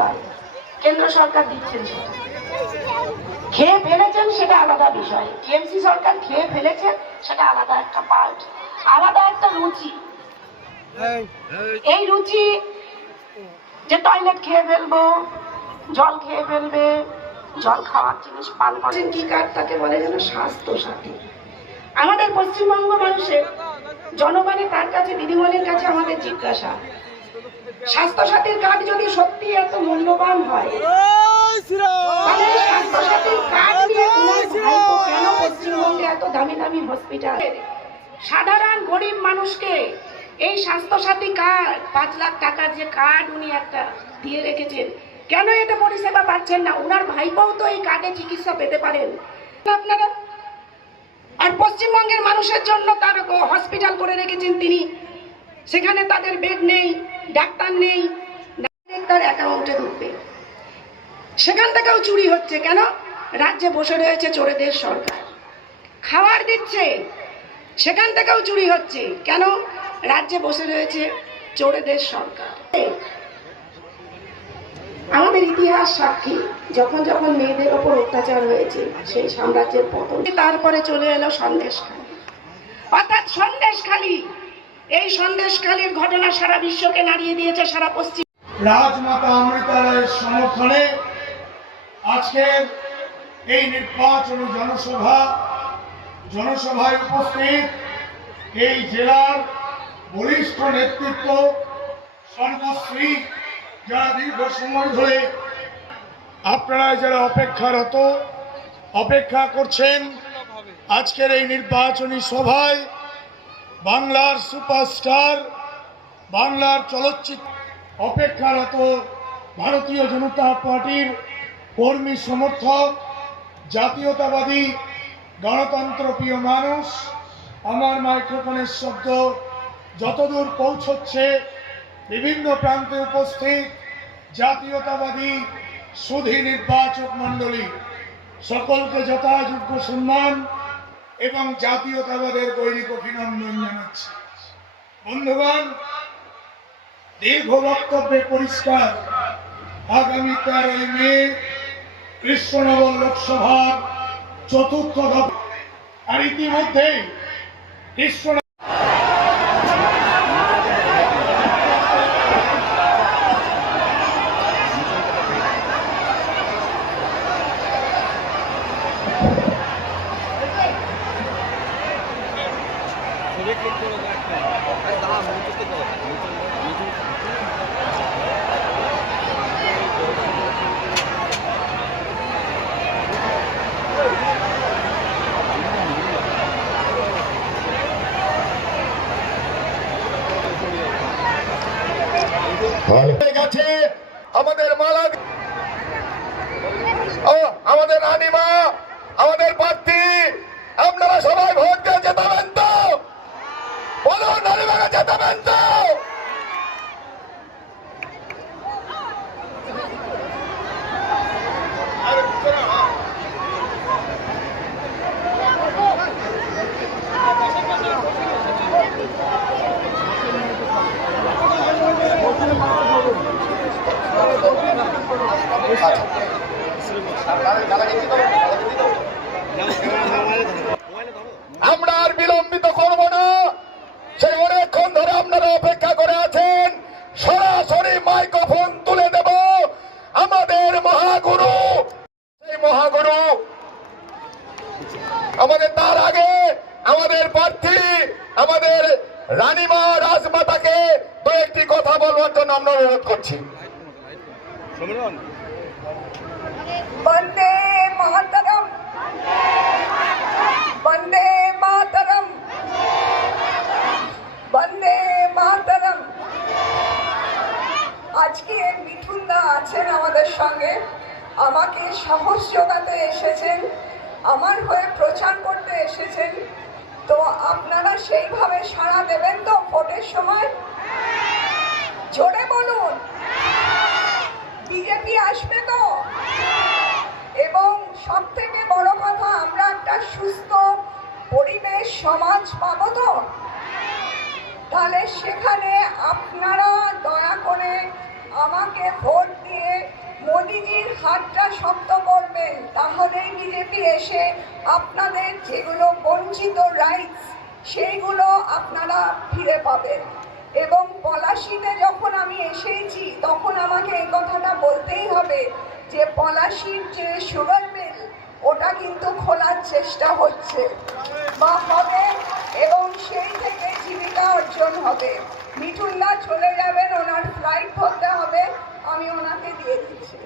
নয়, কেন্দ্র সরকার দিচ্ছেন সেটা। খেয়ে ফেলেছেন সেটা আলাদা বিষয়, টিএমসি সরকার খেয়ে ফেলেছেন সেটা আলাদা একটা পার্ট, আলাদা একটা রুচি। এই রুচি যে টয়লেট খেয়ে ফেলবো, জল খেয়ে ফেলবে, জল খাওয়ার জিনিস পান করেন কি কার্ড, তাকে বলে যেন স্বাস্থ্য সাথী। আমাদের পশ্চিমবঙ্গ মানুষের জনগণের তার কাছে, দিদিমণির কাছে আমাদের জিজ্ঞাসা, স্বাস্থ্য সাথীর কার্ড যদি সত্যি এত মূল্যবান হয়, তাহলে স্বাস্থ্য সাথীর কার্ড নিয়ে কেন পশ্চিমবঙ্গে এত দামি দামি হসপিটাল? সাধারণ গরিব মানুষকে এই স্বাস্থ্য সাথী কার্ড, 5 লাখ টাকার যে কার্ড উনি একটা দিয়ে রেখেছেন, কেন এটা পরিষেবা পাচ্ছেন না? উনার ভাইপোও তো এই কার্ডে চিকিৎসা পেতে পারেন আপনারা। আর পশ্চিমবঙ্গের মানুষের জন্য তার হসপিটাল করে রেখেছেন তিনি, সেখানে তাদের বেড নেই, ডাক্তার নেই, তার অ্যাকাউন্টে ঢুকবে, সেখান থেকেও চুরি হচ্ছে। কেন? রাজ্যে বসে রয়েছে চোরেদের সরকার, খাবার দিচ্ছে, সেখান থেকেও চুরি হচ্ছে। কেন? রাজ্যে বসে রয়েছে চোরেদের সরকার। আমাদের ইতিহাস সাক্ষী, যখন যখন মেয়েদের ওপর অত্যাচার হয়েছে সেই সাম্রাজ্যের পতন, তারপরে চলে এলো সন্দেশখালী, অর্থাৎ সন্দেশখালী। এই সন্দেশখালীর ঘটনা সারা বিশ্বকে নাড়িয়ে দিয়েছে, সারা পশ্চিম। রাজমাতা অমৃতা রায়ের সমর্থনে আজকের এই নির্বাচনী জনসভায় উপস্থিত এই জেলার বরিষ্ঠ নেতৃত্ব, সর্বশ্রী, যারা দীর্ঘ সময় ধরে আপনারা যারা অপেক্ষা করছেন আজকের এই নির্বাচনী সভায়, বাংলার সুপারস্টার, বাংলার চলচ্চিত্র অপেক্ষারত ভারতীয় জনতা পার্টির কর্মী সমর্থক, জাতীয়তাবাদী, গণতন্ত্রপ্রিয় মানুষ, আমার মাইক্রোফোনের শব্দ যতদূর পৌঁছচ্ছে বিভিন্ন প্রান্তে উপস্থিত জাতীয়তাবাদী সুধী নির্বাচক মণ্ডলী, সকলকে যথাযোগ্য সম্মান এবং জাতীয়তাবাদের গৈরিক অভিনন্দন জানাচ্ছি। বন্ধুগণ, দীর্ঘ বক্তব্যে পরিষ্কার, আগামী 13 মে কৃষ্ণনগর লোকসভার 4র্থ দফা, আর ইতিমধ্যেই কৃষ্ণ গেছে আমাদের মালা, আমাদের রানীমা, আমাদের প্রার্থী, আপনারা সবাই ভোট দিয়ে জেতাবেন তো? বলুন, রানীমাকে জেতাবেন তো? আমরা আর বিলম্বিত করব না, সেই অনেকক্ষণ ধরে আপনারা অপেক্ষা করে আছেন। সরাসরি মাইক্রোফোন তুলে দেব আমাদের মহাগুরু, সেই মহাগুরু আমাদের, তার আগে আমাদের প্রার্থী, আমাদের রানীমা রাজমাতাকে দু একটি কথা বলবার জন্য আমরা অনুরোধ করছি। বন্দে মাতরম, বন্দে মাতরম, বন্দে মাতরম। আজকে মিঠুনদা আছেন আমাদের সঙ্গে, আমাকে সাহস যোগাতে এসেছেন, আমার হয়ে প্রচার করতে এসেছেন। তো আপনারা সেইভাবে সাড়া দেবেন তো ভোটের সময়? জোরে বলুন, বিজেপি আসবে তো? এবং সব থেকে বড় কথা, আমরা একটা সুস্থ পরিবেশ সমাজ পাবো তো? তাহলে সেখানে আপনারা দয়া করে আমাকে ভোট দিয়ে মোদিজির হাতটা শক্ত করবেন, তাহলেই বিজেপি এসে আপনাদের যেগুলো বঞ্চিত রাইটস সেইগুলো আপনারা ফিরে পাবেন। এবং পলাশিতে যখন আমি এসেছি তখন আমাকে এই কথাটা বলতেই হবে যে পলাশির যে সুগার মিল ওটা কিন্তু খোলার চেষ্টা হচ্ছে বা হবে, এবং সেই থেকে জীবিকা অর্জন হবে। মিঠুনদা চলে যাবেন, ওনার ফ্লাইট ধরতে হবে, আমি ওনাকে দিয়ে দিচ্ছি।